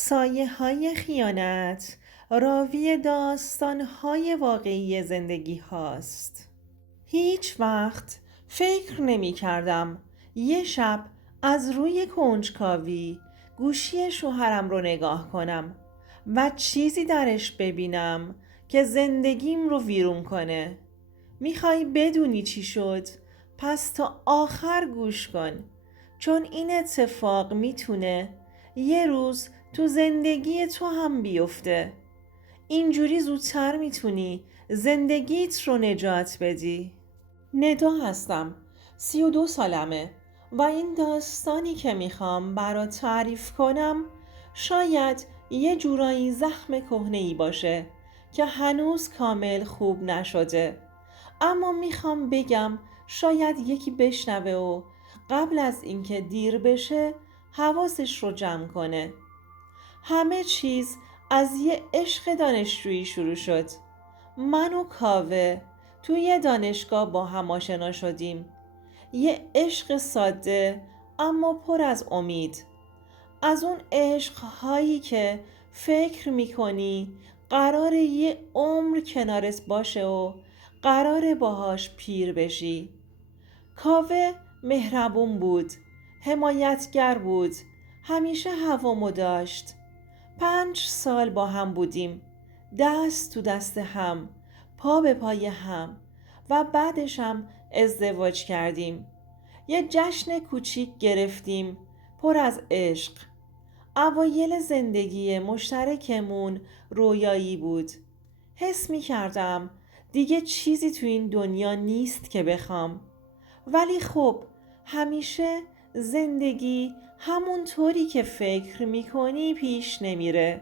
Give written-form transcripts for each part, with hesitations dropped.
سایه‌های خیانت راوی داستان‌های واقعی زندگی هاست. هیچ وقت فکر نمی کردم یه شب از روی کنجکاوی گوشی شوهرم رو نگاه کنم و چیزی درش ببینم که زندگیم رو ویرون کنه. میخوای بدونی چی شد؟ پس تا آخر گوش کن، چون این اتفاق میتونه یه روز تو زندگی تو هم بیفته. اینجوری زودتر میتونی زندگیت رو نجات بدی. ندا هستم. 32 سالمه و این داستانی که میخوام برات تعریف کنم شاید یه جورایی زخم کهنه‌ای باشه که هنوز کامل خوب نشده، اما میخوام بگم شاید یکی بشنوه و قبل از اینکه دیر بشه حواسش رو جمع کنه. همه چیز از یه عشق دانشجویی شروع شد. من و کاوه توی دانشگاه با هم آشنا شدیم. یه عشق ساده اما پر از امید. از اون عشقهایی که فکر میکنی قرار یه عمر کنارت باشه و قرار باهاش پیر بشی. کاوه مهربون بود، حمایتگر بود، همیشه هوامو داشت. 5 سال با هم بودیم، دست تو دست هم، پا به پای هم، و بعدش هم ازدواج کردیم. یه جشن کوچیک گرفتیم پر از عشق. اوایل زندگی مشترکمون رویایی بود. حس می کردم دیگه چیزی تو این دنیا نیست که بخوام. ولی خب همیشه زندگی همون طوری که فکر میکنی پیش نمیره.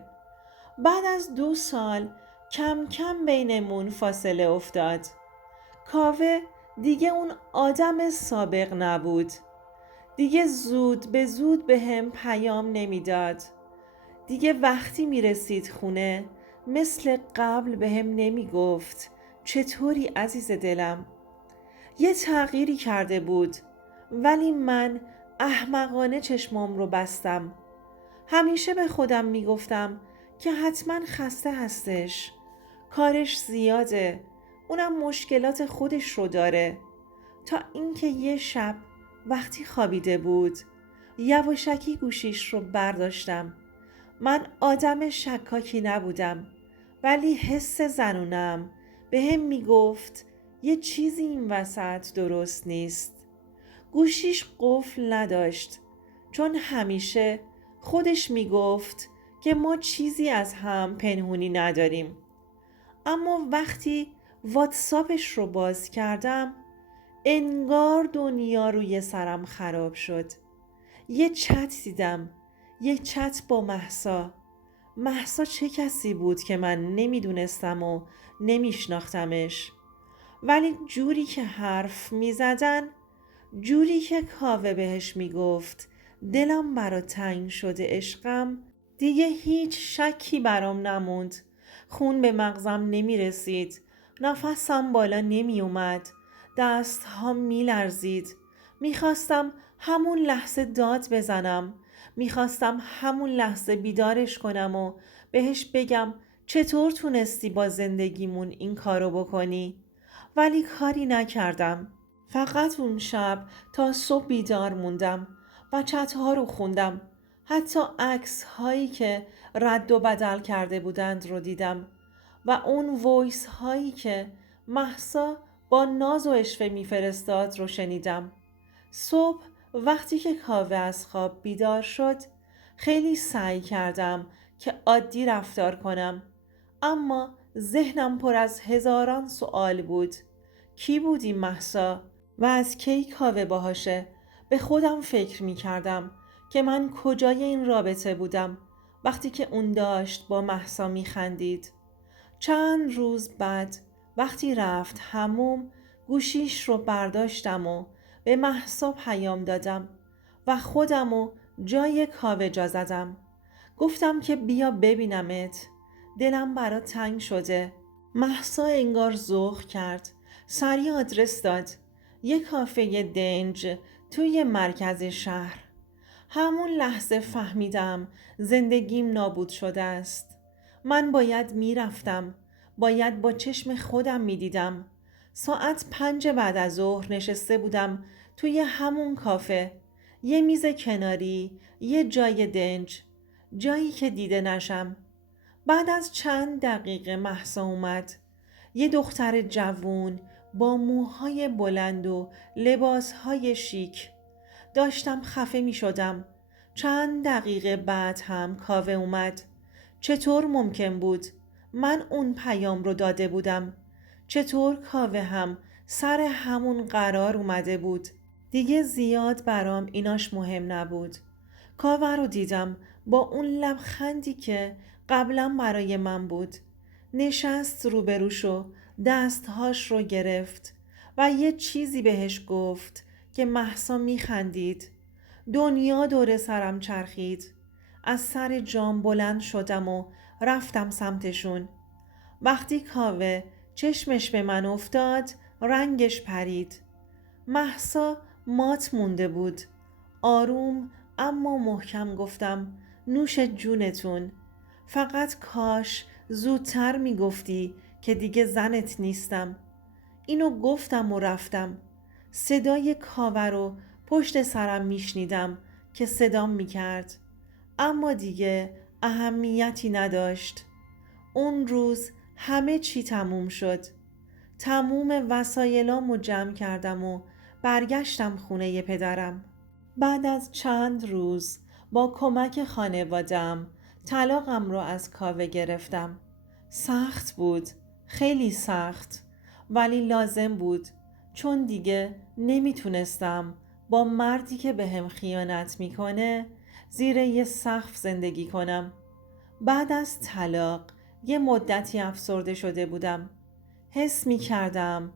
بعد از 2 سال کم کم بینمون فاصله افتاد. کاوه دیگه اون آدم سابق نبود. دیگه زود به زود به هم پیام نمیداد. دیگه وقتی میرسید خونه مثل قبل به هم نمیگفت چطوری عزیز دلم. یه تغییری کرده بود، ولی من احمقانه چشمام رو بستم. همیشه به خودم میگفتم که حتما خسته هستش، کارش زیاده، اونم مشکلات خودش رو داره. تا اینکه یه شب وقتی خوابیده بود یواشکی گوشیش رو برداشتم. من آدم شکاکی نبودم، ولی حس زنونم به هم میگفت یه چیزی این وسط درست نیست. گوشیش قفل نداشت، چون همیشه خودش میگفت که ما چیزی از هم پنهونی نداریم. اما وقتی واتساپش رو باز کردم انگار دنیا روی سرم خراب شد. یه چت دیدم، یه چت با مهسا. مهسا چه کسی بود که من نمیدونستم و نمیشناختمش، ولی جوری که حرف میزدن، جوری که کاوه بهش میگفت دلم برا تنگ شده عشقم، دیگه هیچ شکی برام نموند. خون به مغزم نمیرسید، نفسم بالا نمی اومد، دست ها می لرزید. میخواستم همون لحظه داد بزنم، میخواستم همون لحظه بیدارش کنم و بهش بگم چطور تونستی با زندگیمون این کارو بکنی، ولی کاری نکردم. فقط اون شب تا صبح بیدار موندم و چتها رو خوندم. حتی عکس هایی که رد و بدل کرده بودند رو دیدم و اون وایس هایی که مهسا با ناز و اشوه میفرستاد رو شنیدم. صبح وقتی که کاوه از خواب بیدار شد خیلی سعی کردم که عادی رفتار کنم، اما ذهنم پر از هزاران سوال بود. کی بود این مهسا و از کی کاوه باهاشه؟ به خودم فکر می کردم که من کجای این رابطه بودم وقتی که اون داشت با مهسا می خندید. چند روز بعد وقتی رفت حموم گوشیش رو برداشتم و به مهسا پیام دادم و خودمو جای کاوه جا زدم. گفتم که بیا ببینمت، دلم برات تنگ شده. مهسا انگار ذوق کرد، سریع آدرس داد، یه کافه دنج توی مرکز شهر. همون لحظه فهمیدم زندگیم نابود شده است. من باید میرفتم. باید با چشم خودم میدیدم. ساعت 5 بعد از ظهر نشسته بودم توی همون کافه. یه میز کناری، یه جای دنج، جایی که دیده نشم. بعد از چند دقیقه مهسا اومد. یه دختر جوون با موهای بلند و لباسهای شیک. داشتم خفه می شدم. چند دقیقه بعد هم کاوه اومد. چطور ممکن بود؟ من اون پیام رو داده بودم. چطور کاوه هم سر همون قرار اومده بود؟ دیگه زیاد برام ایناش مهم نبود. کاوه رو دیدم با اون لبخندی که قبلا برای من بود. نشست روبروشو، دستهاش رو گرفت و یه چیزی بهش گفت که مهسا میخندید. دنیا دور سرم چرخید. از سر جام بلند شدم و رفتم سمتشون. وقتی کاوه چشمش به من افتاد رنگش پرید. مهسا مات مونده بود. آروم اما محکم گفتم نوش جونتون. فقط کاش زودتر میگفتی که دیگه زنت نیستم. اینو گفتم و رفتم. صدای کاوه رو پشت سرم میشنیدم که صدام میکرد. اما دیگه اهمیتی نداشت. اون روز همه چی تموم شد. تموم وسایلامو جمع کردم و برگشتم خونه پدرم. بعد از چند روز با کمک خانوادم طلاقم رو از کاوه گرفتم. سخت بود، خیلی سخت، ولی لازم بود، چون دیگه نمیتونستم با مردی که بهم خیانت میکنه زیر یه سقف زندگی کنم. بعد از طلاق یه مدتی افسرده شده بودم. حس می کردم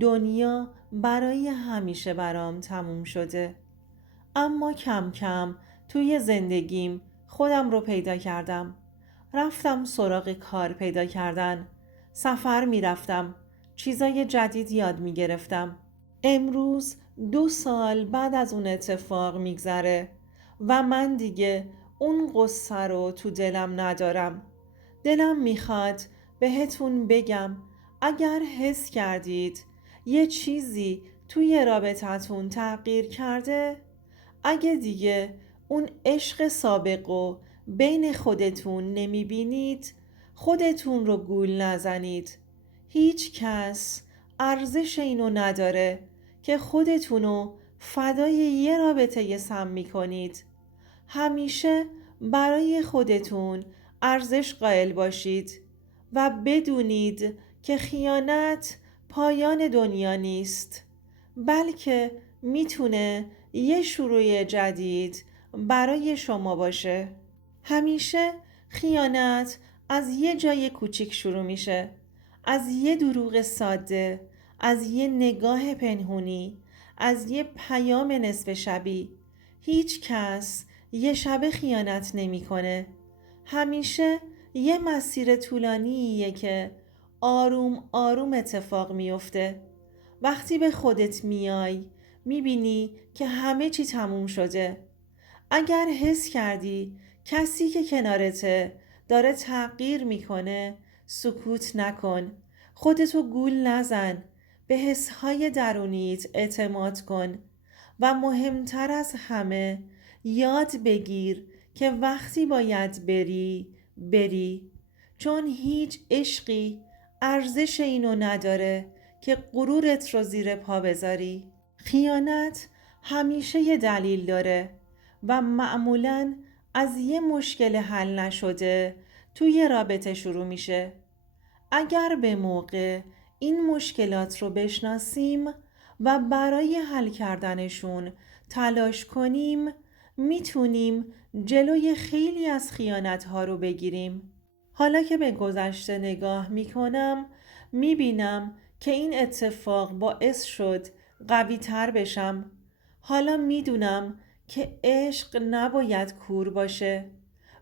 دنیا برای همیشه برام تموم شده. اما کم کم توی زندگیم خودم رو پیدا کردم. رفتم سراغ کار پیدا کردن. سفر می رفتم. چیزای جدید یاد می گرفتم. امروز 2 سال بعد از اون اتفاق میگذره و من دیگه اون قصه رو تو دلم ندارم. دلم میخواد بهتون بگم اگر حس کردید یه چیزی توی رابطتون تغییر کرده، اگه دیگه اون عشق سابق رو بین خودتون نمیبینید، خودتون رو گول نزنید. هیچ کس ارزش اینو نداره که خودتونو فدای یه رابطه سم میکنید. همیشه برای خودتون ارزش قائل باشید و بدونید که خیانت پایان دنیا نیست، بلکه میتونه یه شروع جدید برای شما باشه. همیشه خیانت از یه جای کوچیک شروع میشه، از یه دروغ ساده، از یه نگاه پنهونی، از یه پیام نصف شبی. هیچ کس یه شب خیانت نمیکنه. همیشه یه مسیر طولانیه که آروم آروم اتفاق میفته. وقتی به خودت میای میبینی که همه چی تموم شده. اگر حس کردی کسی که کنارته داره تغییر میکنه، سکوت نکن. خودتو گول نزن. به حسهای درونیت اعتماد کن و مهمتر از همه یاد بگیر که وقتی باید بری، چون هیچ عشقی ارزش اینو نداره که غرورت رو زیر پا بذاری. خیانت همیشه یه دلیل داره و معمولاً از یه مشکل حل نشده توی رابطه شروع میشه. اگر به موقع این مشکلات رو بشناسیم و برای حل کردنشون تلاش کنیم، میتونیم جلوی خیلی از خیانت‌ها رو بگیریم. حالا که به گذشته نگاه میکنم، میبینم که این اتفاق باعث شد قوی تر بشم. حالا میدونم که عشق نباید کور باشه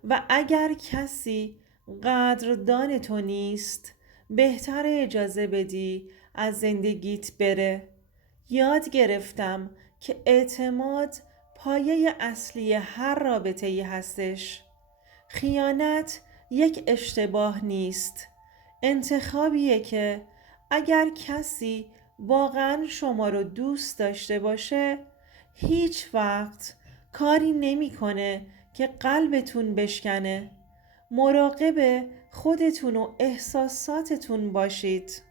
و اگر کسی قدردان تو نیست، بهتر اجازه بدی از زندگیت بره. یاد گرفتم که اعتماد پایه اصلی هر رابطه‌ای هستش. خیانت یک اشتباه نیست. انتخابیه که اگر کسی واقعا شما رو دوست داشته باشه هیچ وقت کاری نمیکنه که قلبتون بشکنه. مراقب خودتون و احساساتتون باشید.